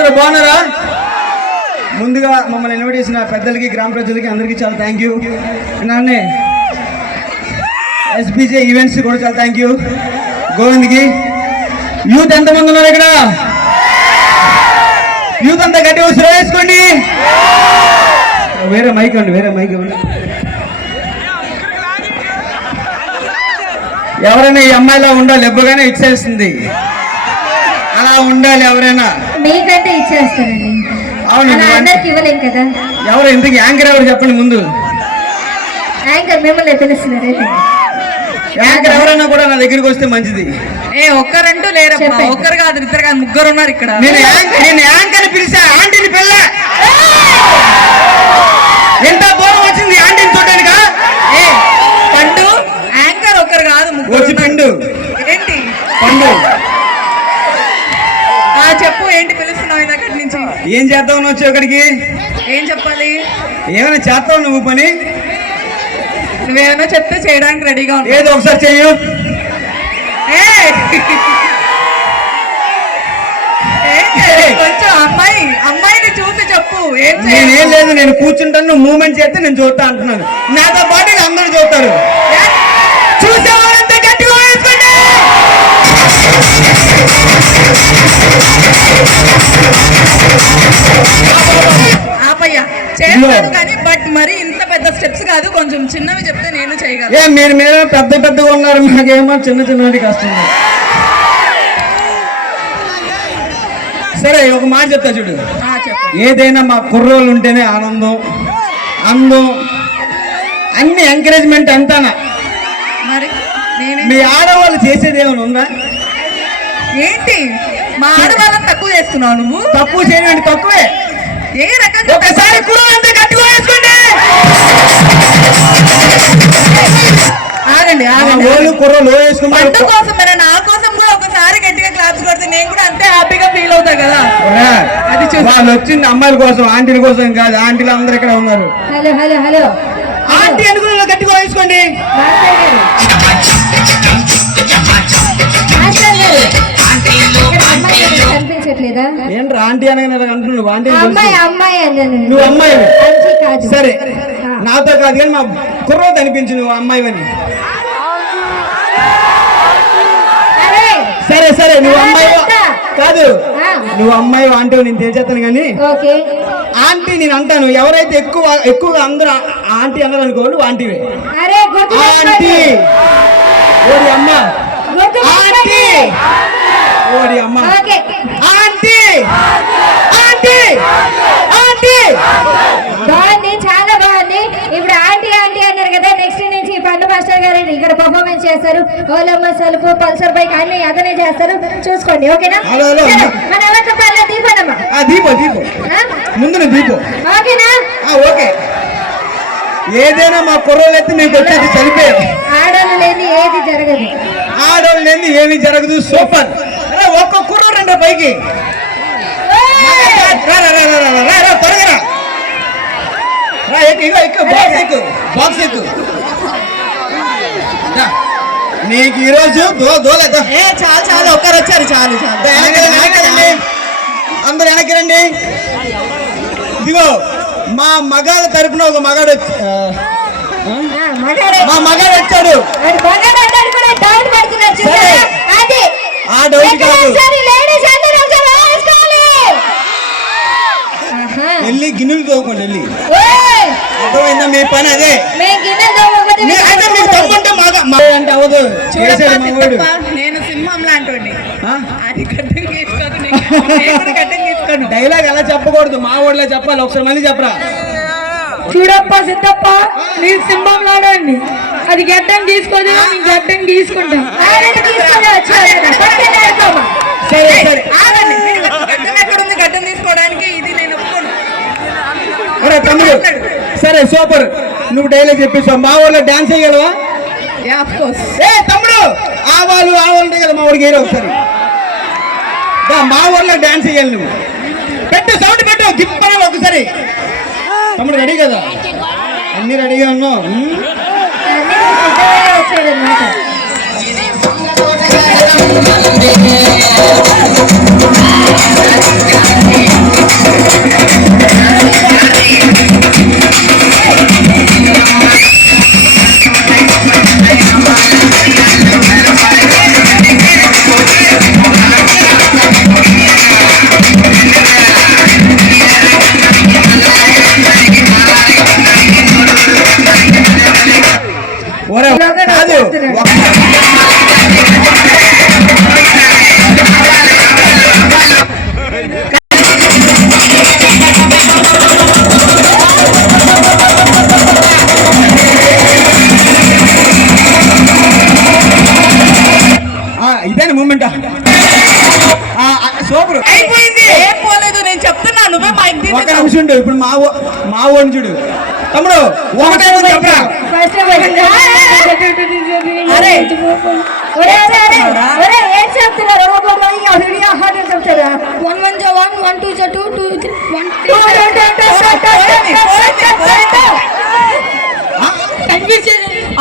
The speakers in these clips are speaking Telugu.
అందరూ బాగున్నారా? ముందుగా మమ్మల్ని ఇన్వైట్ చేసిన పెద్దలకి గ్రామ ప్రజలకి అందరికీ చాలా థ్యాంక్ యూ నాన్నే ఎస్బీజే ఈవెంట్స్ కూడా చాలా థ్యాంక్ యూ గోవింద్కి. యూత్ ఎంతమంది ఉన్నారు ఇక్కడ? యూత్ అంతా గట్టి వస్తున్నా వేసుకోండి. వేరే మైక్ అండి వేరే మైక్ అండి ఎవరైనా ఈ అమ్మాయిలా ఉండాలి ఎప్పుడుగానే ఇచ్చేస్తుంది. అలా ఉండాలి ఎవరైనా. మీకంటే ఇచ్చేస్తానండి. అవును, అందరికి ఇవ్వలేం కదా. ఎవరు ఇంతకు యాంకర్ ఎవరు చెప్పండి ముందు? యాంకర్ మిమ్మల్ని పిలుస్తున్నారు యాంకర్ ఎవరైనా కూడా నా దగ్గరికి వస్తే మంచిది. ఏ ఒక్కరంటూ లేరమ్మా చెప్పండి. ఒక్కరు కాదు ఇద్దరు కాదు ముగ్గురు ఉన్నారు ఇక్కడ. నేను యాంకర్ పిలిచా ఆంటీని పిల్ల ఎంత దూరం వచ్చింది ఆంటీని చూడడానికా ఏ పండు యాంకర్ ఒక్కరు కాదు ముగ్గురు వచ్చి ఉన్నారు. పిండు ఏంటి పండు ఆ చెప్పు ఏంటి పిలుస్తున్నావు ఇందక్కడి నుంచి ఏం చేద్దామని వచ్చావు ఇక్కడికి? ఏం చెప్పాలి? ఏమైనా చేస్తావు నువ్వు పని? నువ్వేమైనా చెప్తే చేయడానికి రెడీగా ఉన్నా ఏదో ఒకసారి చెయ్యు. ఏ! ఏ, కొంచెం అమ్మాయి అమ్మాయిని చూసి చెప్పు. ఏం నేనేం చేయాలి లేదు నేను కూర్చుంటాను నువ్వు మూమెంట్ చేస్తే నేను చూస్తా అంటున్నాను. నాతో పాటు అందరూ చూస్తారు చూసే వాళ్ళంతా గట్టిగా వేసుకోండి కానీ బట్ మరి ఇంత పెద్ద స్టెప్స్ కాదు. కొంచెం చిన్నవి చెప్తే నేను చేయగలను. ఏ మీరు మీరు పెద్ద పెద్దగా ఉన్నారు మాకేమో చిన్న చిన్నది కష్టం సరే ఒక మాట చెప్తా చూడు. ఆ, చెప్పు. ఏదైనా మా కుర్రోళ్ళు ఉంటేనే ఆనందం అందం అన్ని ఎంకరేజ్మెంట్ అంతానా. మీ ఆడవాళ్ళు చేసేది ఏమైనా ఉందా? ఏంటి? మా ఆడవాళ్ళని తక్కువ చేస్తున్నావు నువ్వు? తప్పు చేయనండి తక్కువే. ఏ రకంగా ఒకసారి కుర్రోళ్ళంతా గట్టిగా వేసుకోండి. ఆగండి ఆగండి వేసుకుంటారు. కోసం నా కోసం కూడా ఒకసారి గట్టిగా క్లాప్స్ కొడితే నేను కూడా అంతే హ్యాపీగా ఫీల్ అవుతా కదా. అది వాళ్ళు వచ్చింది అమ్మాయిల కోసం ఆంటీల కోసం కాదు ఆంటీలు అందరు ఇక్కడ ఉన్నారు. Hello hello hello. ఆంటీ అనుకున్న గట్టిగా వేసుకోండి. ఆ అమ్మాయి అమ్మాయి నువ్వు అమ్మాయి సరే. నాతో కాదు కానీ మా కుర్రో కనిపించు నువ్వు అమ్మాయి అని. సరే సరే. నువ్వు అమ్మాయి. కాదు. నువ్వు అమ్మాయి అంటే నేను తెలిసేస్తాను కానీ ఆంటీ నేను అంటాను ఎవరైతే ఎక్కువ ఎక్కువగా అందరూ ఆంటీ అన్నారు అనుకో నువ్వు ఆంటీవే. ఆంటీ. ఓడి అమ్మ. ఆంటీ. ఓడి అమ్మ. ఆంటీ. ఆంటీ! ఆంటీ! బాగుంది చాలా బాగుంది. ఇప్పుడు ఆంటీ ఆంటీ అన్నారు కదా నెక్స్ట్ నుంచి పండు మాస్టర్ గారు ఇక్కడ పర్ఫార్మెన్స్ చేస్తారు. ఓలమ్మ సలుపు పల్సర్ బైక్ అన్ని అతనే చేస్తారు. చూసుకోండి ఓకేనా? మన ఎవరితో పర్లేదు దీపనమ్మ. ఆ దీపో దీపో. ముందు దీపో. ఓకేనా? ఓకే. ఏదైనా మా కుర్రోళ్ళు మీకు వచ్చేది చనిపోయారు. ఆడోళ్ళు లేని ఏది జరగదు. ఆడోళ్ళు లేని ఏమీ జరగదు. సూపర్. ఒక్క కుర్ర రెండు పైకి. బాక్స్ ఎక్కు. నీకు ఈరోజు దో దోలేదా చాలు చాలు ఒక్కరు వచ్చారు చాలు చాలు. అందరు వెనక్కి రండి. ఇదిగో మా మగాళ్ళ తరపున ఒక మగాడు. మా మగాడు వచ్చాడు. ఆ డౌట్ కాదు. వెళ్ళి గిన్నెలు తోముకోండి వెళ్ళి! అర్థమైందా? మీ పని అదే. మీ- అయితే మీకు తమ్ముంటే మాగా మా అంటే చూడప్పా, నేను సింహం లాంటి ఆ? అది గడ్డం గీసుకోను డైలాగ్ ఎలా చెప్పకూడదు. మా ఊళ్ళో చెప్పాలి. ఒకసారి మళ్ళీ చెప్పరా? చూడప్ప సిద్ధప్ప నేను సింహం లాడండి అది గడ్డం తీసుకోదు గడ్డం తీసుకుంటాం తీసుకొని. సరే సరే. గడ్డం తీసుకోవడానికి ఇది నేను తమ్ముడు. సరే సూపర్. నువ్వు డైలాగ్ చెప్పేసావు. మా ఊళ్ళో డాన్స్ కోర్స్ ఏ తమ్ముడు! ఆవాలు ఆవాలు ఉంటాయి కదా మా ఊరికి ఏరో ఒకసారి. మా ఊర్లో డాన్స్ చేయాలి నువ్వు. పెట్టు సౌండ్ పెట్టు. గిప్పన ఒకసారి. తమ్ముడు రెడీ కదా? అన్ని రెడీగా ఉన్నావు. Thank ఇదేనా అయిపోయింది ఏం పోలేదు నేను చెప్తున్నా నువ్వే మైక్ ఒక తీసేసావు. నిమిషం ఉండు ఇప్పుడు మా ఓ- మా ఓన్ చూడు తమ్ముడు ఒకటే ముందు చెప్పరా అరే.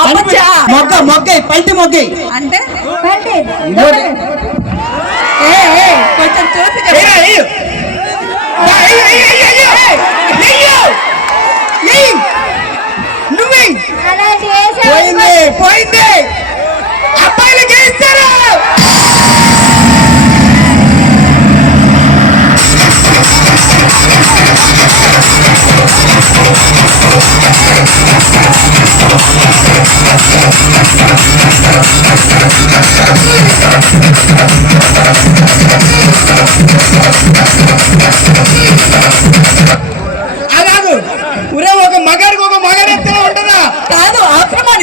అబ్బచ్చా. మొగ్గ మొగ్గ పల్టి మొగ్గ అంటే కొంచెం చూసి నువ్వే పోయింది పోయింది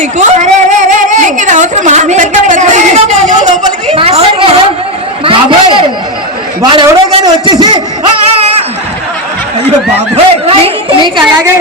నీకు? నీకు ఇది అవసరమా? మీరు పెద్ద పెద్ద ఇక్కడ హీరో పోయావు లోపలికి? మాస్టర్ అవసరమా? గారు మాస్టర్ బాబాయ్ గారు. వాడు ఎవడో కానీ వచ్చేసి. అయ్యో బాబాయ్. మీకు అలాగే